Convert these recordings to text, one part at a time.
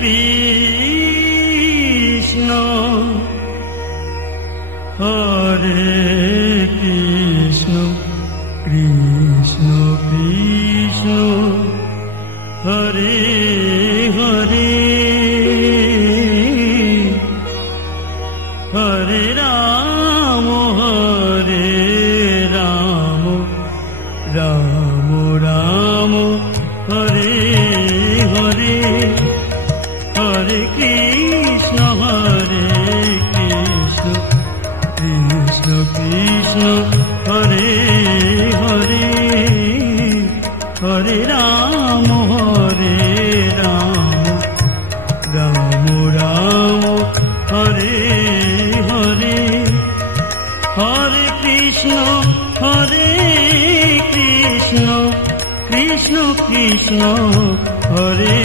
Krishna Hare Krishna Krishna Krishna Hare Hare Hare Ram Ram Ram Hare Hare Hare Krishna Krishna Krishna Hare Hare Hare Ram Ram Ram Hare Hare Hare Krishna Krishna Krishna Hare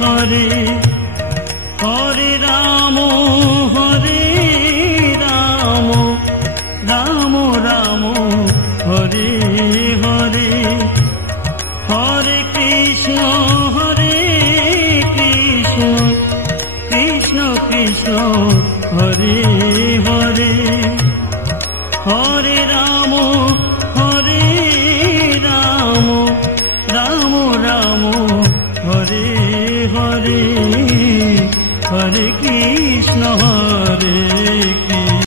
Hare Hare Ram Ram Ram Hare Hare Hare Krishna Krishna Krishna Hare Hare Hare Ram Ram Ram Hare Hare Hare Krishna